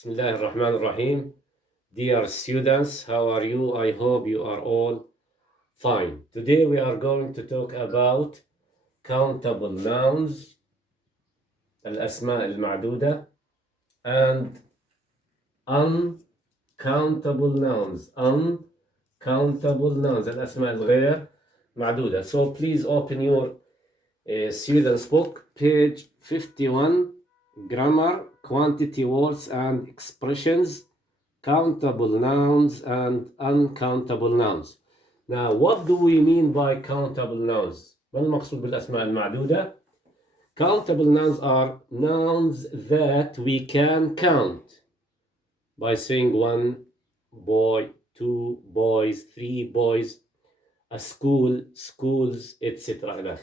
بسم الله الرحمن الرحيم. Dear students, how are you? I hope you are all fine. Today we are going to talk about countable nouns, الأسماء المعدودة, and uncountable nouns, الأسماء الغير معدودة. So please open your students book, page 51, grammar, quantity words and expressions, countable nouns and uncountable nouns. Now, what do we mean by countable nouns? ما المقصود بالأسماء المعدودة؟ Countable nouns are nouns that we can count by saying one boy, two boys, three boys, a school, schools, etc.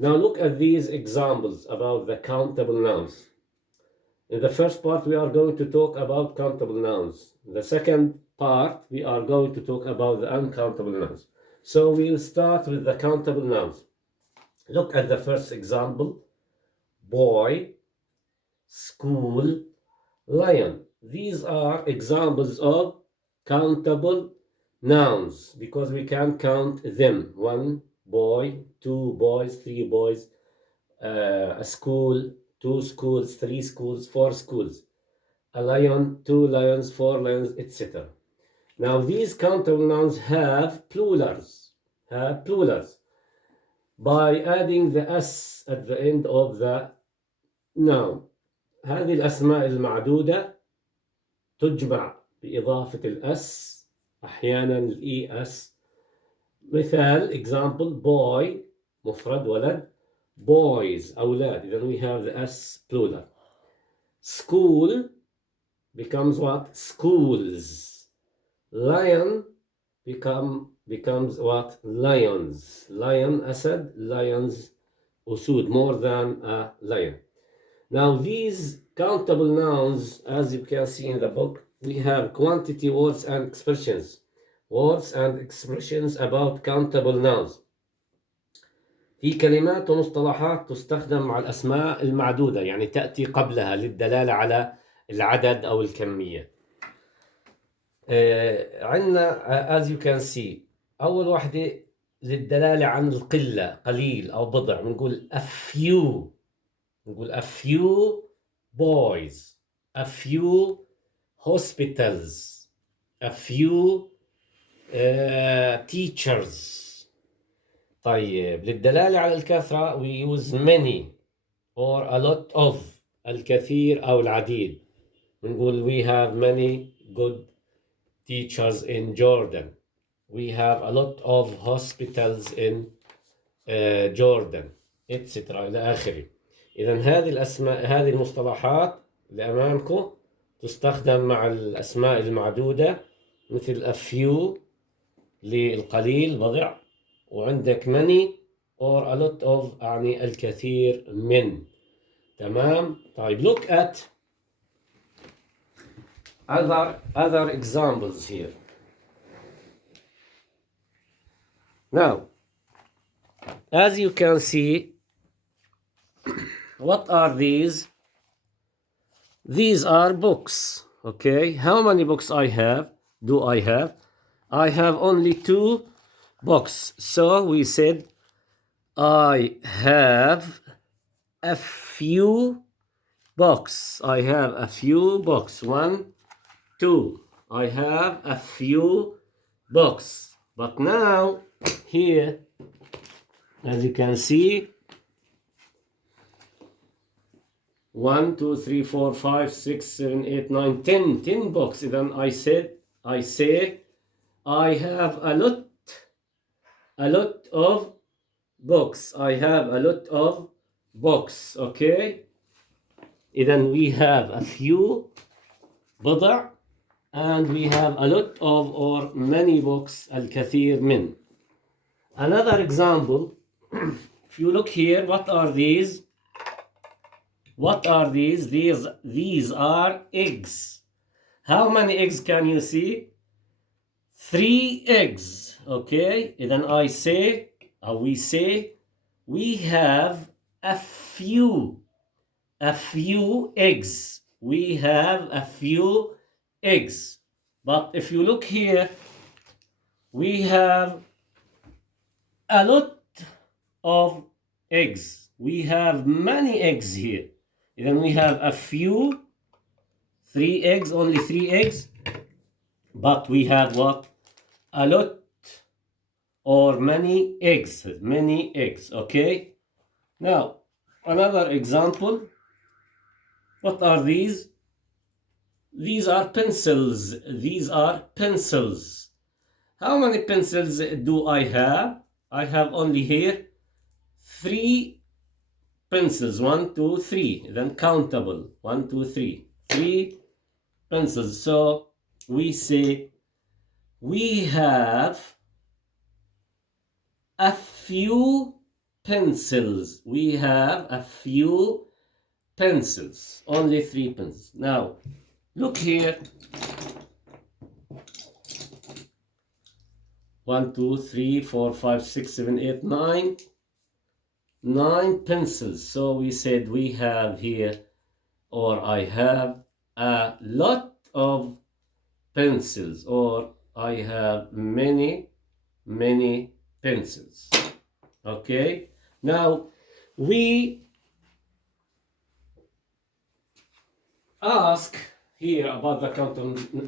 Now look at these examples about the countable nouns. In the first part, we are going to talk about countable nouns. In the second part, we are going to talk about the uncountable nouns. So we'll start with the countable nouns. Look at the first example. Boy, school, lion. These are examples of countable nouns because we can count them. One boy, two boys, three boys, a school, two schools, three schools, four schools, a lion, two lions, four lions, etc. Now these countable nouns have plurals. By adding the s at the end of the noun. هذه الأسماء المعدودة تجمع بإضافة الأس، أحيانا الإي أس. مثال example boy مفرد ولد، boys أولاد، إذا we have the S plural. School becomes what? Schools. Lion becomes what? Lions. Lion أسد, lions أسود, more than a lion. Now these countable nouns, as you can see in the book, we have quantity words and expressions. Words and expressions about countable nouns. في كلمات ومصطلحات تستخدم مع الأسماء المعدودة، يعني تأتي قبلها للدلالة على العدد أو الكمية. عندنا as you can see أول واحدة للدلالة عن القلة، قليل أو بضع، بنقول a few. نقول a few boys, a few hospitals, a few teachers. طيب للدلالة على الكثرة we use many or a lot of، الكثير أو العديد. نقول we have many good teachers in Jordan. We have a lot of hospitals in Jordan, etc. إلى آخره. إذا هذه الأسماء، هذه المصطلحات اللي أمامكم تستخدم مع الأسماء المعدودة، مثل a few للقليل بضع، وعندك many or a lot of يعني الكثير من. تمام؟ طيب look at other examples here. Now, as you can see, what are these? These are books. Okay, how many books I have? I have only 2 books. So we said I have a few books. I have a few books. 1, 2. I have a few books. But now here, as you can see, 1, 2, 3, 4, 5, 6, 7, 8, 9, 10 books. Then I say I have a lot of books. I have a lot of books. Okay. Then we have a few بضع and we have a lot of or many books, الكثير من. Another example, if you look here, what are these? These are eggs. How many eggs can you see? 3 eggs. Okay, then we say we have a few eggs. we have a few eggs. But if you look here, we have a lot of eggs. We have many eggs here. Then we have a few, 3 eggs, only 3 eggs. But we have what? A lot or many eggs. Many eggs, okay? Now, another example. What are these? These are pencils. These are pencils. How many pencils do I have? I have only here 3 pencils. 1, 2, 3. Then countable. 1, 2, 3. 3 pencils. So we say we have a few pencils. We have a few pencils. Only 3 pencils. Now, look here. 1, 2, 3, 4, 5, 6, 7, 8, 9. 9 pencils. So we said we have here, or I have a lot of pencils, or I have many pencils. Okay? Now, we ask here about the count.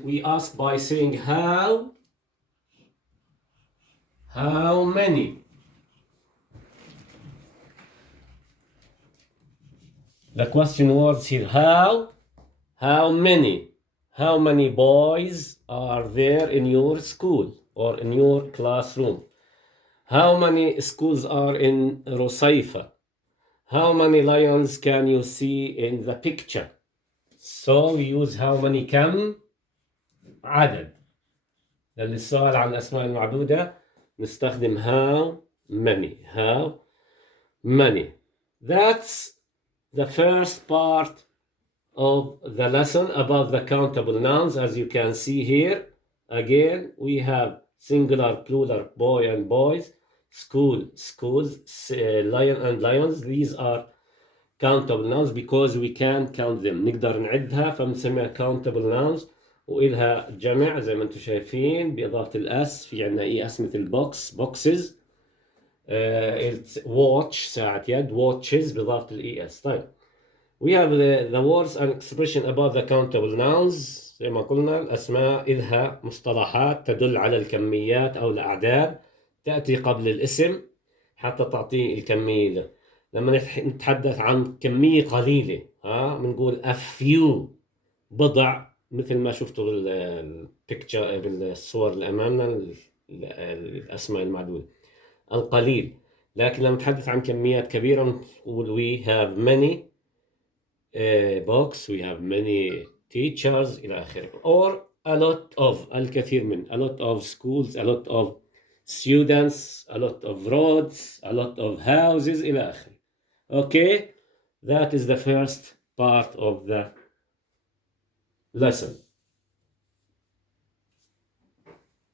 We ask by saying how many. The question words here, how many boys are there in your school or in your classroom? How many schools are in Rusaifa? How many lions can you see in the picture? So we use how many كم عدد. للسؤال عن الأسماء المعدودة نستخدم how many. That's the first part of the lesson about the countable nouns. As you can see here, again, we have singular, plural, boy and boys, school, schools, lion and lions. These are countable nouns because we can count them. نقدر نعدها فبنسميها countable nouns وإلها جمع زي ما انتم شايفين بإضافة الأس. في عندنا إي أس مثل boxes. watch ساعة يد, watches بإضافة الإي أس. طيب, we have the words and expression about the countable nouns. زي ما قلنا الأسماء إلها مصطلحات تدل على الكميات أو الأعداد تأتي قبل الاسم حتى تعطي الكمية ده. لما نتحدث عن كمية قليلة بنقول a few, بضع مثل ما شفتوا بالبيكتشر بالصور اللي أمامنا الأسماء المعدودة القليل. لكن لما نتحدث عن كميات كبيرة نقول we have many books, we have many teachers إلى آخره. or a lot of, الكثير من, a lot of schools, a lot of students, a lot of roads, a lot of houses إلى آخره. Okay, that is the first part of the lesson.